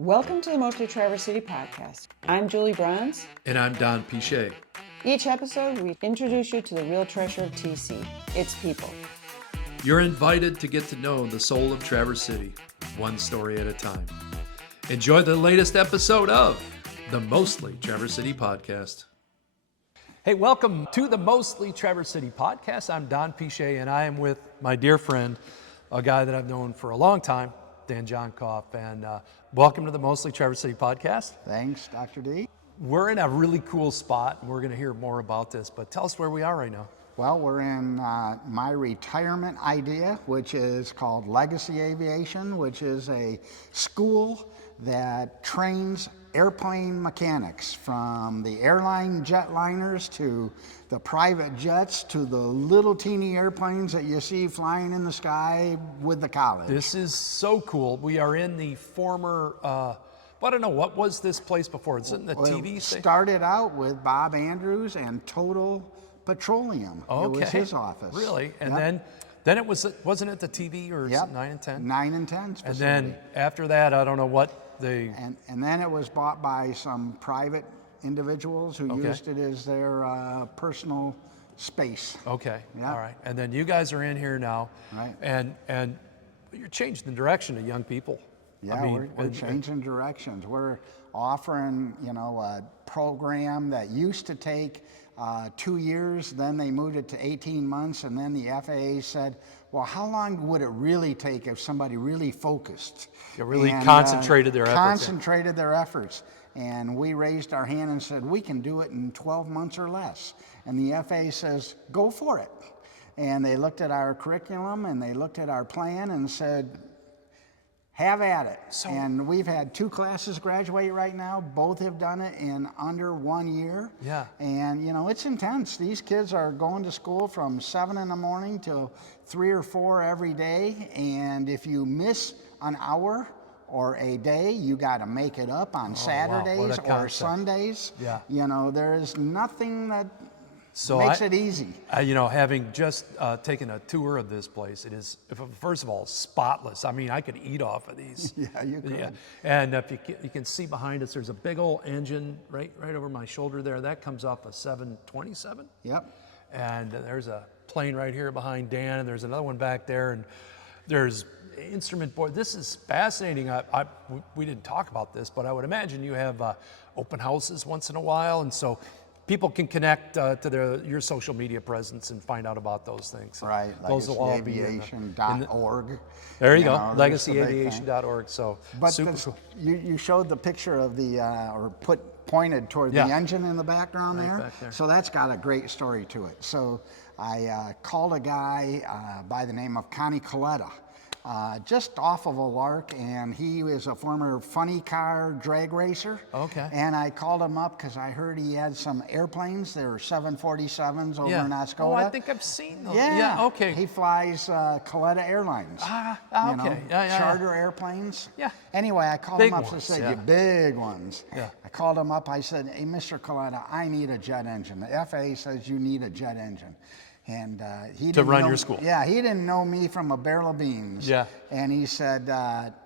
Welcome to the Mostly Traverse City podcast. I'm Julie Bronze. And I'm Don Pichet. Each episode, we introduce you to the real treasure of TC, its people. You're invited to get to know the soul of Traverse City, one story at a time. Enjoy the latest episode of the Mostly Traverse City podcast. Hey, welcome to the Mostly Traverse City podcast. I'm Don Pichet, and I am with my dear friend, a guy that I've known for a long time, Dan Jonkhoff, and welcome to the Mostly Traverse City podcast. Thanks, Dr. D. We're in a really cool spot, and we're going to hear more about this, but tell us where we are right now. Well, we're in my retirement idea, which is called Legacy Aviation, which is a school that trains airplane mechanics, from the airline jetliners to the private jets to the little teeny airplanes that you see flying in the sky with the college. This is so cool. We are in the former, I don't know, what was this place before? Is it in the TV It station? started out with Bob Andrews and Total Petroleum. Okay. It was his office. Really? And Yep. then it was, wasn't it the TV or Yep. 9 and 10? 9 and 10 And facility. then after that, I don't know what they... And then it was bought by some private individuals who Okay. used it as their personal space. Okay, Yeah. all right. And then you guys are in here now. Right. And you're changing the direction of young people. Yeah, I mean, we're changing directions. We're offering, a program that used to take 2 years, then they moved it to 18 months, and then the FAA said, well, how long would it really take if somebody really focused? They really And, concentrated their efforts. Concentrated their efforts. And we raised our hand and said, we can do it in 12 months or less. And the FAA says, go for it. And they looked at our curriculum and they looked at our plan and said, have at it. And we've had 2 classes graduate right now. Both have done it in under 1 year. Yeah. And, it's intense. These kids are going to school from 7 in the morning till 3 or 4 every day. And if you miss an hour or a day, you got to make it up on Saturdays What a or concept. Sundays. Yeah. There is nothing that So makes it easy. Having just taken a tour of this place, it is, first of all, spotless. I mean, I could eat off of these. Yeah, you could. Yeah. And if you can see behind us, there's a big old engine right over my shoulder there. That comes off a 727. Yep. And there's a plane right here behind Dan, and there's another one back there, and there's instrument board. This is fascinating. We didn't talk about this, but I would imagine you have open houses once in a while, and so people can connect to your social media presence and find out about those things. Right, Those will all be in LegacyAviation.org. there you go, that's the big thing. LegacyAviation.org. So But super cool. you showed the picture of the, pointed toward Yeah. the engine in the background Right there. back there. So that's got a great story to it. So I called a guy by the name of Connie Coletta, just off of a lark, and he is a former funny car drag racer. Okay. And I called him up because I heard he had some airplanes. There were 747s over Yeah. in Oscoda. Oh, I think I've seen those. Yeah. Okay. He flies Coletta Airlines. Okay. Yeah. Charter airplanes. Yeah. Anyway, I called Big him up and ones, said, yeah. you big ones. Yeah. I called him up. I said, hey, Mr. Coletta, I need a jet engine. The FAA says you need a jet engine. And he To didn't run know- your school. Yeah, he didn't know me from a barrel of beans. Yeah. And he said,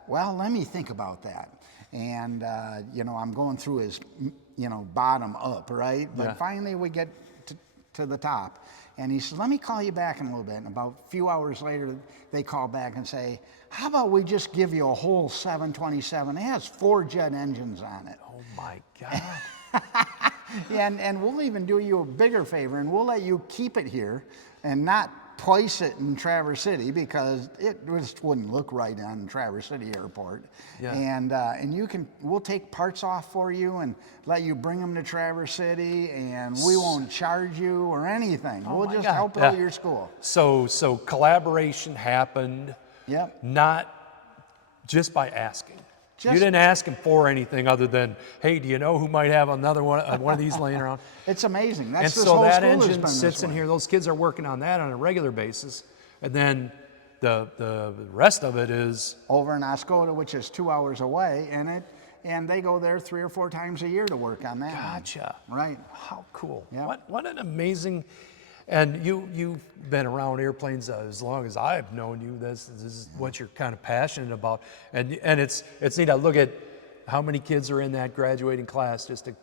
well, let me think about that. And, I'm going through his, bottom up, right? But Yeah. finally we get to the top. And he said, let me call you back in a little bit. And about a few hours later, they call back and say, how about we just give you a whole 727? It has 4 jet engines on it. Oh my God. And we'll even do you a bigger favor, and we'll let you keep it here and not place it in Traverse City, because it just wouldn't look right on Traverse City Airport. Yeah. And we'll take parts off for you and let you bring them to Traverse City, and we won't charge you or anything. We'll my just God. help Yeah. out your school. So collaboration happened. Yep. Not just by asking. You Just- didn't ask him for anything other than, hey, do you know who might have another one of these laying around? It's amazing. And That's this so whole that school has engine been sits this in way. here. Those kids are working on that on a regular basis. And then the rest of it is, Over in Oscoda, which is 2 hours away, and they go there 3 or 4 times a year to work on that. gotcha. Right. How cool. Yeah. What an amazing, and you've been around airplanes as long as I've known you. This is what you're kind of passionate about. And it's neat. I look at how many kids are in that graduating class just a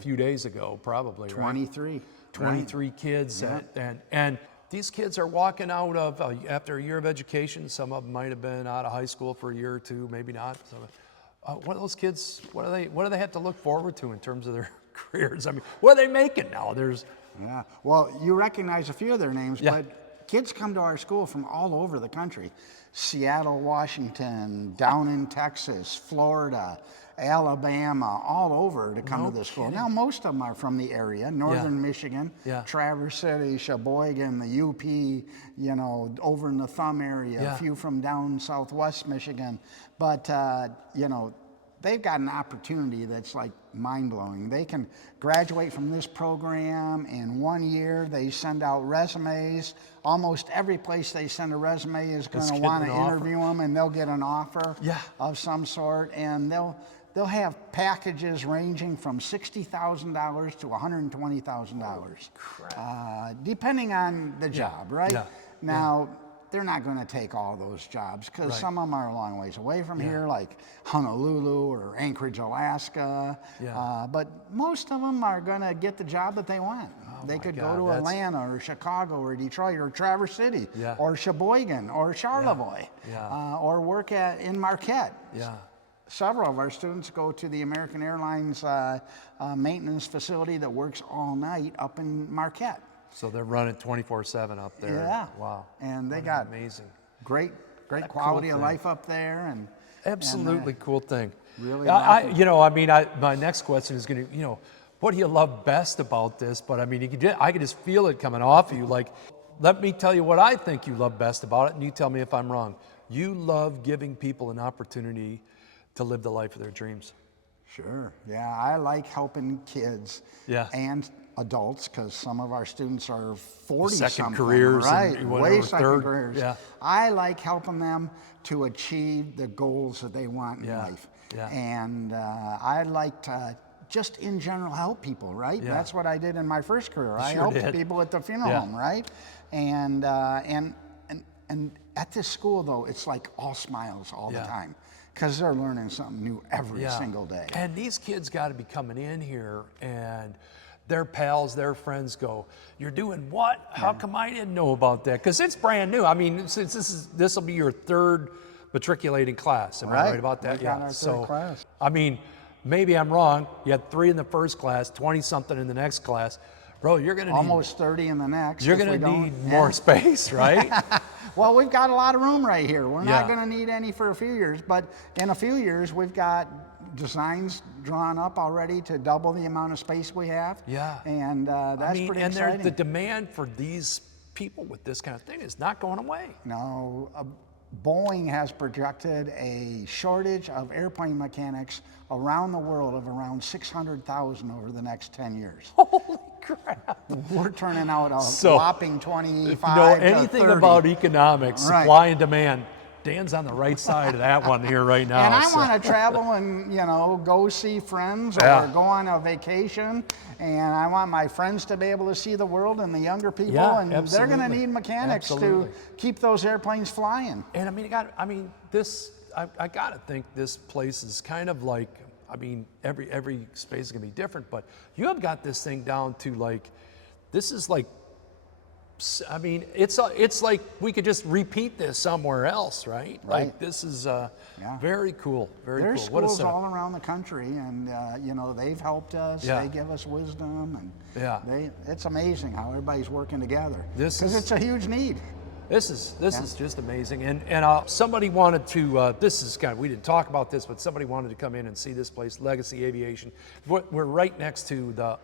few days ago, probably, 23. Right? 23 kids. Yeah. And these kids are walking out of, after a year of education, some of them might have been out of high school for a year or two, maybe not. So, what are those kids, what do they have to look forward to in terms of their careers? I mean, what are they making now? Yeah, well, you recognize a few of their names, Yeah. but kids come to our school from all over the country. Seattle, Washington, down in Texas, Florida, Alabama, all over to come to the school. Now, most of them are from the area, northern Michigan, Traverse City, Sheboygan, the UP, you know, over in the Thumb area, a few from down southwest Michigan. But, you know, they've got an opportunity that's like mind-blowing. They can graduate from this program in 1 year. They send out resumes. Almost every place they send a resume is going to want to interview them, and they'll get an offer of some sort. And they'll have packages ranging from $60,000 to $120,000, depending on the job, right? Now, they're not going to take all those jobs because some of them are a long ways away from here, like Honolulu or Anchorage, Alaska. But most of them are going to get the job that they want. They could go to Atlanta or Chicago or Detroit or Traverse City or Sheboygan or Charlevoix or work in Marquette. Several of our students go to the American Airlines maintenance facility that works all night up in Marquette. So they're running 24/7 up there. Yeah. Wow. And they got amazing, great quality of life up there, and absolutely cool thing. Really, my next question is going to, what do you love best about this? But I mean, I could just feel it coming off of you. Like, let me tell you what I think you love best about it, and you tell me if I'm wrong. You love giving people an opportunity to live the life of their dreams. Sure. Yeah, I like helping kids and adults, because some of our students are 40-something. Second careers. Right, and way second third careers. Yeah. I like helping them to achieve the goals that they want in life. And I like to just in general help people, right? That's what I did in my first career. I helped people at the funeral home, right? And at this school, though, it's like all smiles all the time, because they're learning something new every single day. And these kids got to be coming in here, and their pals, their friends go, "You're doing what? How come I didn't know about that?" Because it's brand new. I mean, since this will be your third matriculating class. Am I right about that? We got our third class. I mean, maybe I'm wrong. You had 3 in the first class, 20-something in the next class. Bro, you're going to need almost 30 in the next. You're going to need more space, right? Well, we've got a lot of room right here. We're not going to need any for a few years, but in a few years, we've got designs drawn up already to double the amount of space we have. And that's pretty exciting. And the demand for these people with this kind of thing is not going away. No, Boeing has projected a shortage of airplane mechanics around the world of around 600,000 over the next 10 years. Holy crap. We're turning out a whopping 25 if you know anything to 30. about economics, supply and demand, Dan's on the right side of that one here right now. And I want to travel and, go see friends or go on a vacation. And I want my friends to be able to see the world and the younger people. And they're going to need mechanics to keep those airplanes flying. And I got to think this place is kind of like, every space is going to be different, but you have got this thing down to this is like, it's like we could just repeat this somewhere else, right? Like this is very cool, very cool. There's schools all around the country, and they've helped us. They give us wisdom, and it's amazing how everybody's working together. Because it's a huge need. This is just amazing, and somebody wanted to. We didn't talk about this, but somebody wanted to come in and see this place, Legacy Aviation. We're right next to the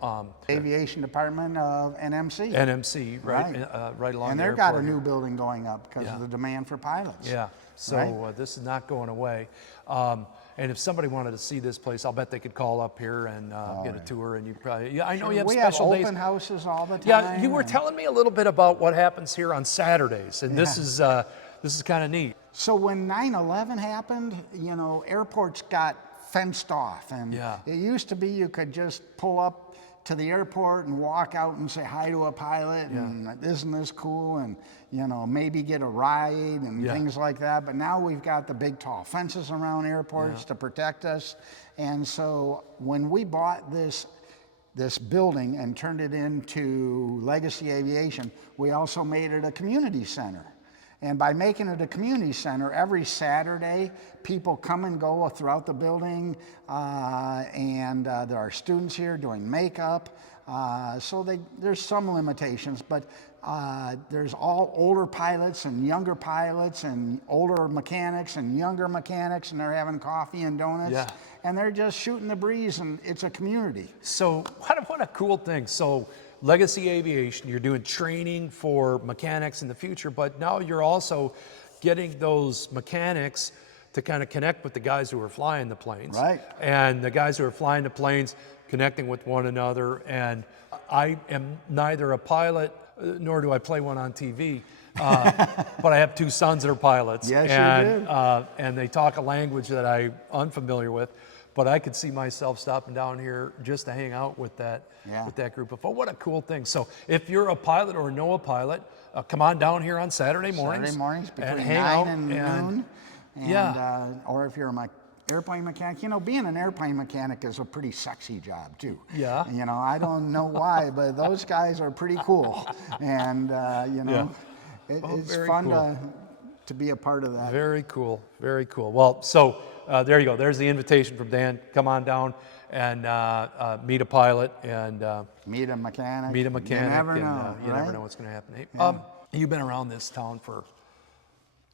aviation department of NMC. NMC, right along. And they've got a new building going up because of the demand for pilots. So this is not going away. And if somebody wanted to see this place, I'll bet they could call up here and get a tour. And you probably, I know you have special days. We have open houses all the time. Yeah, you were telling me a little bit about what happens here on Saturdays, and this is kind of neat. So when 9/11 happened, airports got fenced off, and it used to be you could just pull up to the airport and walk out and say hi to a pilot and isn't this cool, and maybe get a ride and things like that. But now we've got the big tall fences around airports to protect us. And so when we bought this building and turned it into Legacy Aviation, we also made it a community center. And by making it a community center, every Saturday, people come and go throughout the building, and there are students here doing makeup. So there's some limitations, but there's all older pilots and younger pilots and older mechanics and younger mechanics, and they're having coffee and donuts. Yeah. And they're just shooting the breeze, and it's a community. So what a cool thing. So Legacy Aviation, you're doing training for mechanics in the future, but now you're also getting those mechanics to kind of connect with the guys who are flying the planes. Right. And the guys who are flying the planes connecting with one another. And I am neither a pilot, nor do I play one on TV. But I have two sons that are pilots. Yes, and, you do. And they talk a language that I'm unfamiliar with. But I could see myself stopping down here just to hang out with that group of folks. What a cool thing. So if you're a pilot or know a pilot, come on down here on Saturday mornings. Between and hang 9 out and noon. And, or if you're a airplane mechanic, being an airplane mechanic is a pretty sexy job too. Yeah. I don't know why, but those guys are pretty cool. And, it's fun cool. to be a part of that. Very cool, very cool. Well, so there you go. There's the invitation from Dan. Come on down and meet a pilot and meet a mechanic. You never know. You never right? know what's going to happen. Hey, you've been around this town for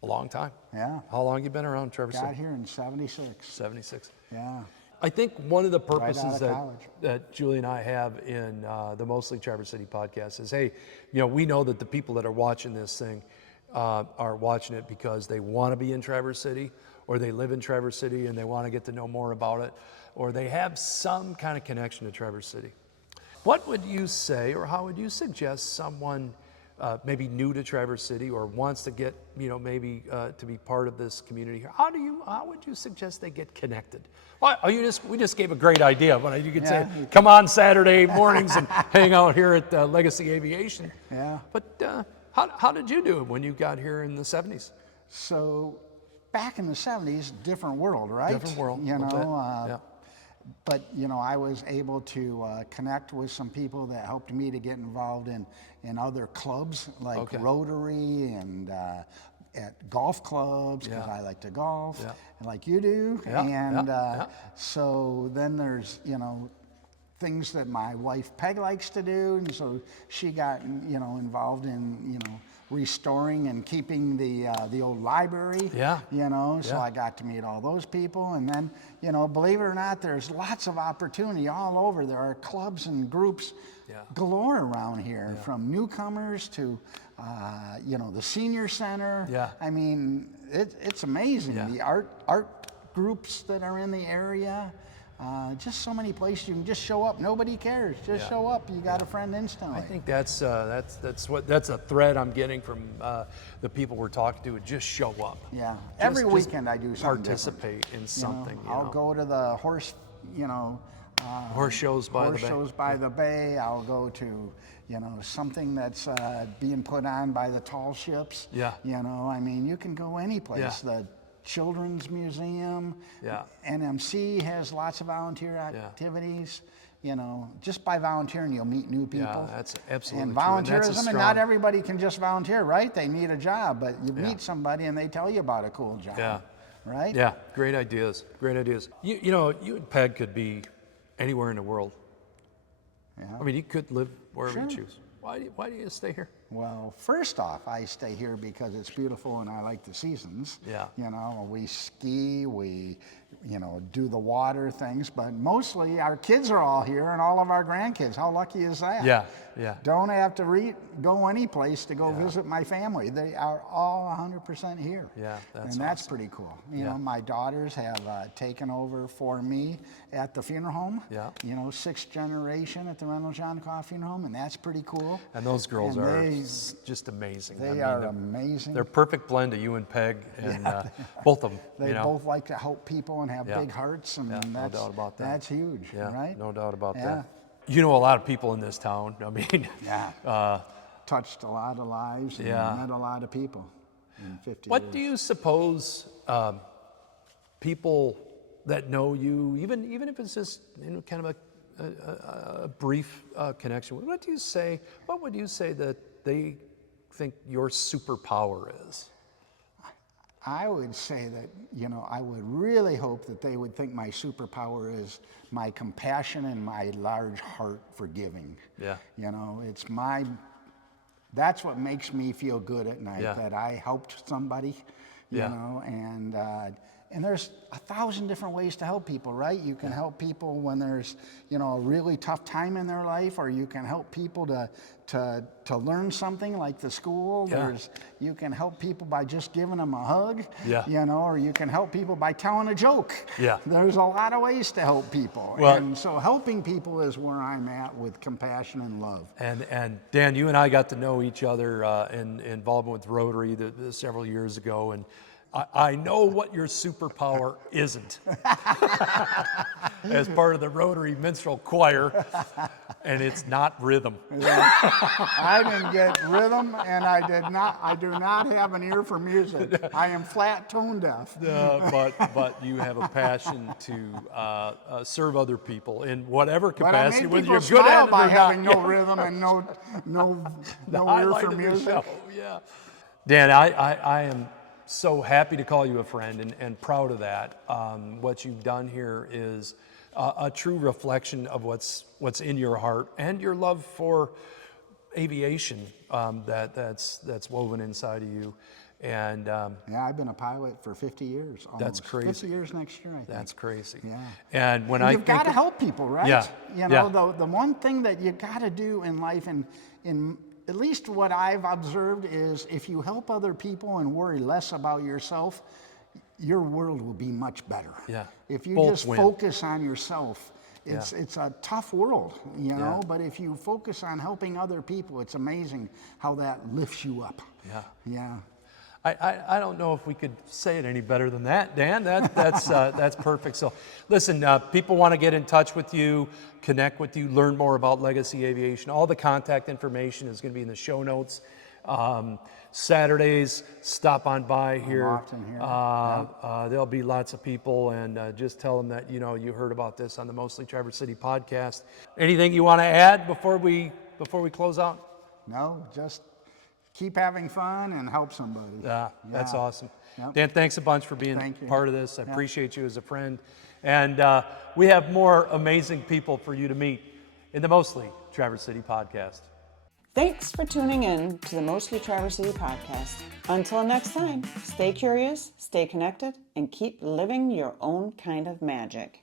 a long time. Yeah. How long you been around, Trevor? Got here in '76. 76. Yeah. I think one of the purposes Right out of college. that Julie and I have in the Mostly Traverse City podcast is, hey, we know that the people that are watching this thing are watching it because they want to be in Traverse City, or they live in Traverse City and they want to get to know more about it, or they have some kind of connection to Traverse City. What would you say, or how would you suggest someone maybe new to Traverse City or wants to get, maybe to be part of this community here? How would you suggest they get connected? Well, we just gave a great idea, but you could say, come on Saturday mornings and hang out here at Legacy Aviation. Yeah. But how did you do it when you got here in the 70s? So back in the 70s, different world, right? Different world. But I was able to connect with some people that helped me to get involved in other clubs like Rotary and at golf clubs, because I like to golf, like you do. So then there's things that my wife Peg likes to do, and so she got involved in restoring and keeping the old library. So I got to meet all those people, and then believe it or not, there's lots of opportunity all over. There are clubs and groups galore around here, from newcomers to the senior center. I mean, it's amazing. The art groups that are in the area. Just so many places you can just show up. Nobody cares. Just show up. You got a friend instantly. I think that's a thread I'm getting from the people we're talking to. Just show up. Yeah. Every weekend I do something participate different. in something. I'll go to the horse shows by the bay. I'll go to something that's being put on by the tall ships. I mean, you can go any place. The Children's Museum. NMC has lots of volunteer activities. Just by volunteering, you'll meet new people. Yeah, that's absolutely and true. volunteerism, and not everybody can just volunteer, right? They need a job, but you meet somebody and they tell you about a cool job. Right? Yeah, great ideas. Great ideas. You and Peg could be anywhere in the world. I mean, you could live wherever you choose. Why do you stay here? Well, first off, I stay here because it's beautiful and I like the seasons. We ski, we do the water things, but mostly our kids are all here and all of our grandkids. How lucky is that? Don't have to go any place to go visit my family. They are all 100% here. That's awesome. Pretty cool. My daughters have taken over for me at the funeral home. 6th generation at the Reynolds-Jonkhoff Funeral Home, and that's pretty cool. And those girls are just amazing. They are amazing. They're a perfect blend of you and Peg, and both of them. They both like to help people and have big hearts, and no doubt about that. That's huge, right? No doubt about that. you know a lot of people in this town. I mean, Yeah. Touched a lot of lives and met a lot of people in 50 what years. do you suppose people that know you, even if it's just kind of a brief connection, what would you say that they think your superpower is? I would say that, I would really hope that they would think my superpower is my compassion and my large heart for giving. Yeah. That's what makes me feel good at night, Yeah. that I helped somebody, Yeah. and there's 1,000 different ways to help people, right? You can help people when there's, a really tough time in their life, or you can help people to learn something like the school. Yeah. You can help people by just giving them a hug, Yeah. or you can help people by telling a joke. Yeah. There's a lot of ways to help people. Well, and so helping people is where I'm at with compassion and love. And Dan, you and I got to know each other in involvement with Rotary several years ago, and I know what your superpower isn't. As part of the Rotary Minstrel Choir, and it's not rhythm. I didn't get rhythm, and I do not have an ear for music. I am flat tone deaf. But you have a passion to serve other people in whatever capacity, But I whether made you're people good at smile it by or having not. no rhythm and no ear Highlight for of the music. show, yeah. Dan, I am so happy to call you a friend and proud of that. What you've done here is a true reflection of what's in your heart and your love for aviation that's woven inside of you. And Yeah, I've been a pilot for 50 years. Almost. That's crazy. 50 years next year, I think. that's crazy. Yeah. And when You've got to help people, right? Yeah, yeah. The one thing that you got to do in life, and in at least what I've observed, is if you help other people and worry less about yourself, your world will be much better. Yeah. If you Both just win. focus on yourself, it's a tough world, Yeah. but if you focus on helping other people, it's amazing how that lifts you up. Yeah. Yeah. I don't know if we could say it any better than that, Dan. That's perfect. So, listen, people want to get in touch with you, connect with you, learn more about Legacy Aviation. All the contact information is going to be in the show notes. Saturdays, stop on by here. often here. There'll be lots of people, and just tell them that you heard about this on the Mostly Traverse City podcast. Anything you want to add before we close out? No, just keep having fun and help somebody. Yeah, that's awesome. Yep. Dan, thanks a bunch for being Thank you. part of this. I appreciate you as a friend. And we have more amazing people for you to meet in the Mostly Traverse City podcast. Thanks for tuning in to the Mostly Traverse City podcast. Until next time, stay curious, stay connected, and keep living your own kind of magic.